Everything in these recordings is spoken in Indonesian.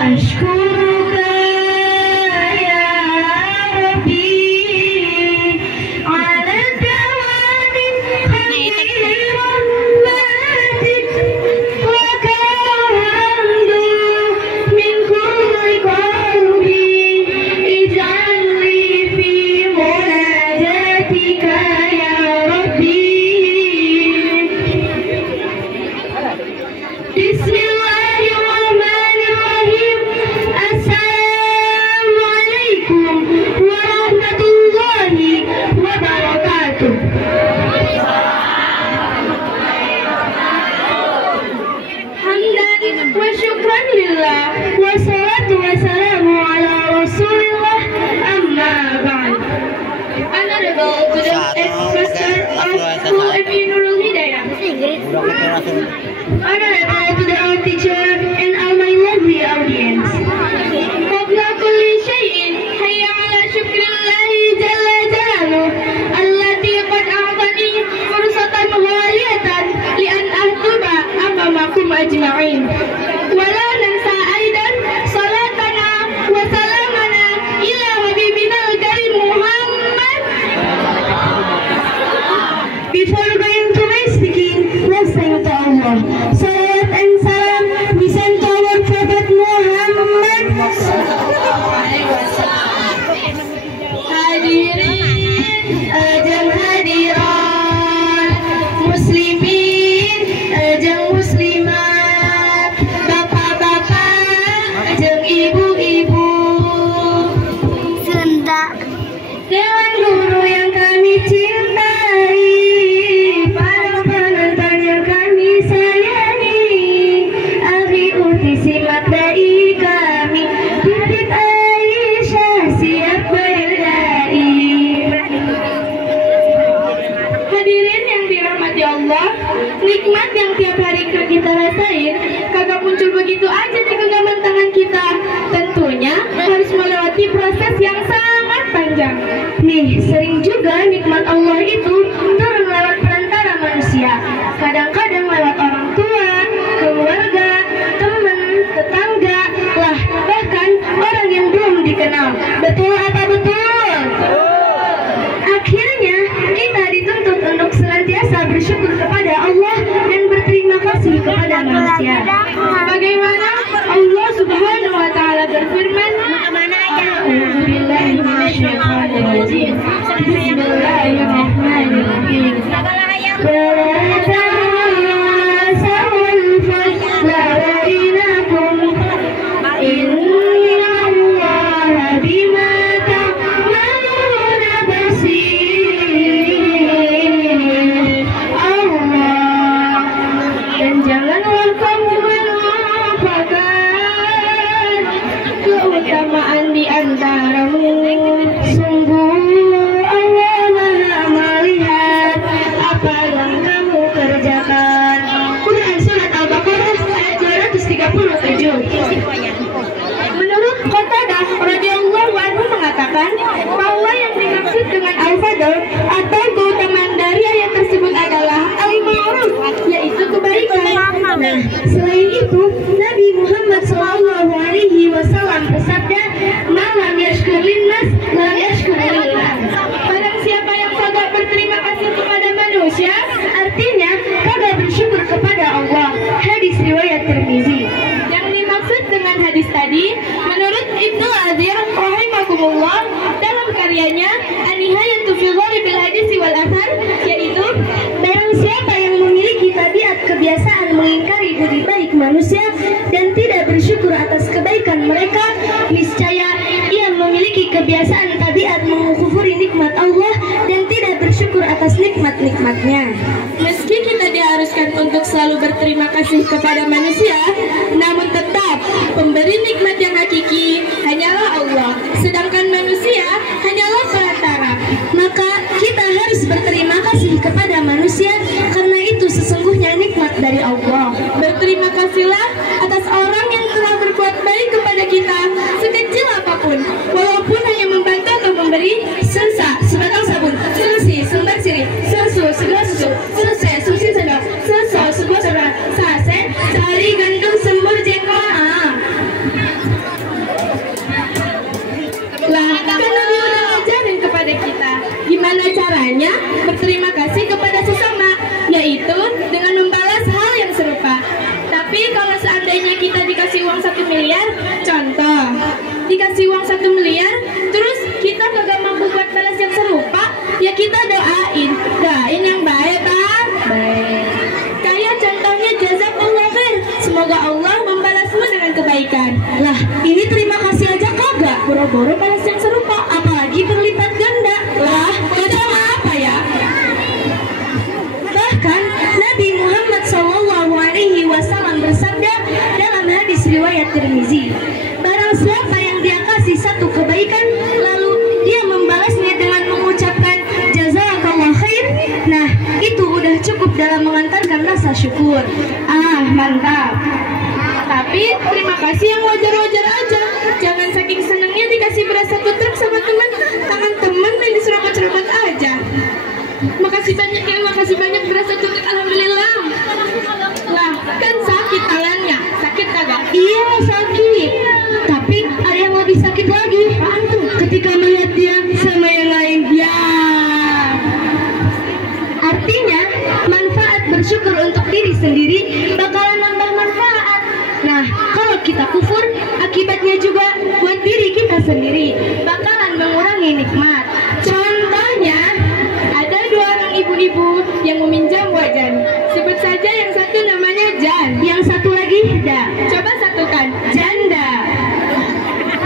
أشكرك يا ربي على دوام خير رحمتك لك الحمد من كل قلبي اجعل لي في مناجاتك يا ربي بسم الله الرحمن الرحيم السلام عليكم ورحمة الله وبركاته حمدا وشكرا لله والصلاة والسلام على رسول الله أما بعد Honorable to the Professor of School of Nurul Hidayah, Honorable to the our teacher and all my lovely audience. قبل كل شيء هيا على شكر الله جل جلاله الذي قد أعطاني فرصة غالية لأن أكتب أمامكم أجمعين. ولا ننسى أيضا صلاتنا وسلامنا إلى حبيبنا الكريم محمد. Before going to my speaking, let's thank to Allah. Salawat and salam we send to our Prophet Muhammad. Hadirin, ajang hadirat, muslimin, ajang muslimat, bapak-bapak, ajang ibu-ibu. Dewan guru yang kami cintai, para penonton yang kami sayangi, Akhi Uti simak dai kami, Bibit Aisyah siap berdai. Hadirin yang dirahmati Allah, nikmat yang tiap hari kita rasain kagak muncul begitu aja di genggaman tangan kita. Tentunya harus melewati proses yang sangat panjang. Nih, sering juga nikmat Allah itu turun lewat perantara manusia. Kadang-kadang lewat orang tua, keluarga, teman, tetangga, lah bahkan orang yang belum dikenal. Betul apa betul? Akhirnya kita dituntut untuk senantiasa bersyukur kepada Allah dan berterima kasih kepada manusia. Bagaimana Allah Subhanahu wa taala berfirman, A'udzubillahi minasyaitonirrajim. Bismillahirrahmanirrahim. Sawal fadla bainakum innallaha bima ta'maluna basir. Allah, dan janganlah kamu melupakan keutamaan di antaramu. Sungguh Allah Maha melihat apa yang kamu kerjakan. Quran Surat Al-Baqarah ayat 237. Menurut Qatadah radhiyallahu anhu mengatakan bahwa yang dimaksud dengan al-fadl atau keutamaan dari ayat tersebut adalah al-ma'ruf, yaitu kebaikan. Nah, selain itu Nabi Muhammad SAW bersabda, "Man yashkurin nas, lam yashkurillah." Barang siapa yang kagak berterima kasih kepada manusia, artinya kagak bersyukur kepada Allah. Hadis riwayat Tirmizi. Yang dimaksud dengan hadis tadi, menurut Ibnu Athir rahimahumullah dalam karyanya An-Nihayatu fi Gharibil Hadis wal Athar, yaitu barang siapa yang memiliki tabiat kebiasaan mengingkari budi baik manusia dan tidak bersyukur atas kebaikan mereka, niscaya ia memiliki kebiasaan tabiat mengkufuri nikmat Allah dan tidak bersyukur atas nikmat-nikmatnya. Meski kita diharuskan untuk selalu berterima kasih kepada manusia, namun tetap pemberi nikmat yang hakiki hanyalah Allah, sedangkan manusia hanyalah perantara. Maka kita harus berterima kasih kepada manusia karena itu sesungguhnya nikmat dari Allah. Berterima kasihlah atas orang yang telah berbuat baik kepada kita sekecil apapun, walaupun hanya membantu atau memberi selsa, sebatang sabun, selusi, selembar sirih, susu, segelas susu, selesai, susi sendok, seso, sebuah sebelah, sase, sehari gandum sembur seandainya kita dikasih uang 1 miliar, contoh, dikasih uang 1 miliar, terus kita kagak mampu buat balas yang serupa, ya kita doain yang baik kan? Baik. Kayak contohnya jazakallah khair, semoga Allah membalasmu dengan kebaikan. Lah, ini terima kasih aja kagak, boro-boro balas yang serupa, apalagi berlipat ganda. Lah, macam apa ya? Bahkan Nabi Muhammad SAW bersabda dalam hadis riwayat Tirmizi, barang siapa yang dia kasih satu kebaikan lalu dia membalasnya dengan mengucapkan jazakallah khair, nah itu udah cukup dalam mengantarkan rasa syukur. Ah, mantap. Tapi terima kasih yang wajar-wajar aja. Jangan saking senangnya dikasih beras 1 truk sama teman, tangan teman main diserobot-serobot aja. Makasih banyak ya, makasih banyak beras 1 truk, alhamdulillah. Lah, kan sakit tangannya, sakit kagak? Iya sakit. Tapi ada yang lebih sakit lagi. Apaan tuh? Ketika melihat dia sama yang lain. Ya. Artinya manfaat bersyukur untuk diri sendiri bakalan nambah manfaat. Nah, kalau kita kufur, akibatnya juga buat diri kita sendiri bakalan mengurangi nikmat. Contohnya, ada 2 orang ibu-ibu yang meminjam wajan. Sebut saja yang satu namanya Jan, yang satu lagi Da. Coba satukan, janda.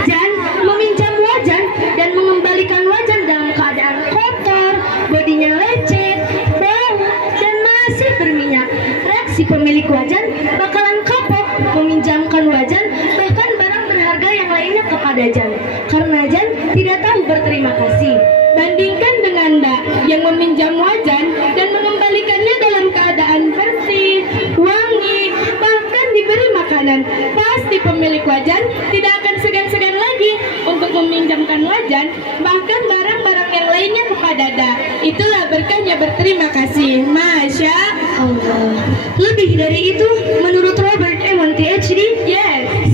Jan meminjam wajan dan mengembalikan wajan dalam keadaan kotor, bodinya lecet, bau, dan masih berminyak. Reaksi pemilik wajan bakalan kapok meminjamkan wajan bahkan barang berharga yang lainnya kepada Jan, karena Jan tidak tahu berterima kasih. Bandingkan dengan Da yang meminjam wajan dan mengembalikannya dalam keadaan bersih, wangi, bahkan diberi makanan. Pasti pemilik wajan tidak akan segan-segan lagi untuk meminjamkan wajan, bahkan barang-barang yang lainnya kepada Da. Itulah berkahnya berterima kasih. Masya Allah. Lebih dari itu, menurut Robert Emmons PhD,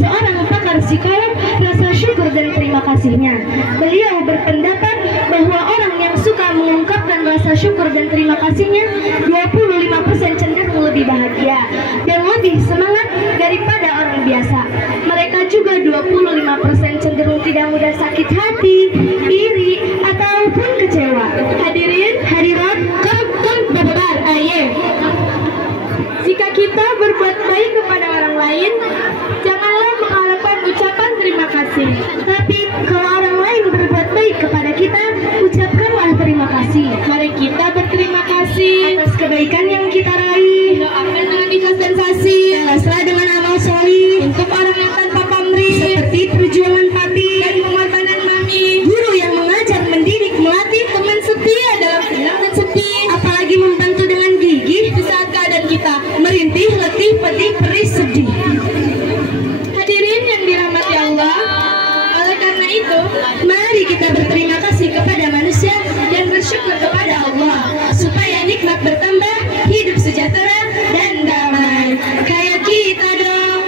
seorang pakar psikolog, rasa syukur dan terima kasihnya, beliau berpendapat bahwa orang yang suka mengungkapkan rasa syukur dan terima kasihnya 25% cenderung lebih bahagia dan lebih semangat daripada orang biasa. Mereka juga 25% cenderung tidak mudah sakit hati, iri, ataupun kecewa. Hadirin, hadirat, kabar ayah. Jika kita berbuat baik kepada orang lain, janganlah mengharapkan ucapan terima kasih. Tapi kalau orang lain berbuat baik kepada kita, ucapkanlah terima kasih. Mari kita berterima kasih atas kebaikan yang kita raih. Doakan dengan ikhlas dan fasih. Balaslah dengan amal solih untuk orang yang tanpa pamrih, seperti perjuangan papi dan pengorbanan mami. Guru yang mengajar, mendidik, melatih teman setia dalam senang dan sedih, apalagi membantu dengan gigih di saat keadaan kita merintih, letih, pedih, perih, sedih. Hadirin yang dirahmati Allah, oleh karena itu, mari kita berterima kasih kepada manusia dan bersyukur kepada Allah supaya nikmat bertambah, hidup sejahtera dan damai. Kayak kita dong.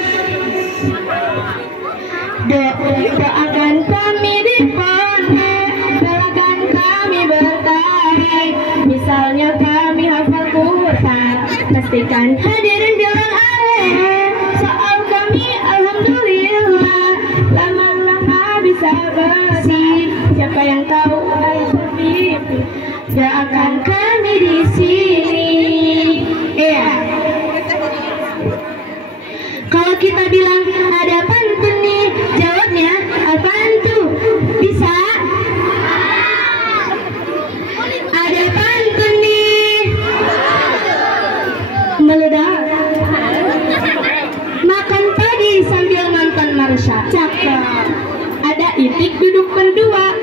Doakan kami di pondok, doakan kami bertarik. Misalnya kami hafal Quran, pastikan hadirin bilang amin. Soal kami alhamdulillah, lama-lama bisa bersih. Siapa yang tahu air bermimpi, doakan kami di sini. Kalau kita bilang ada pantun nih, jawabnya apaan tuh? Bisa? Ada pantun nih. Meledak. Makan pagi sambil nonton Marsha. Cakep. Ada itik duduk berdua,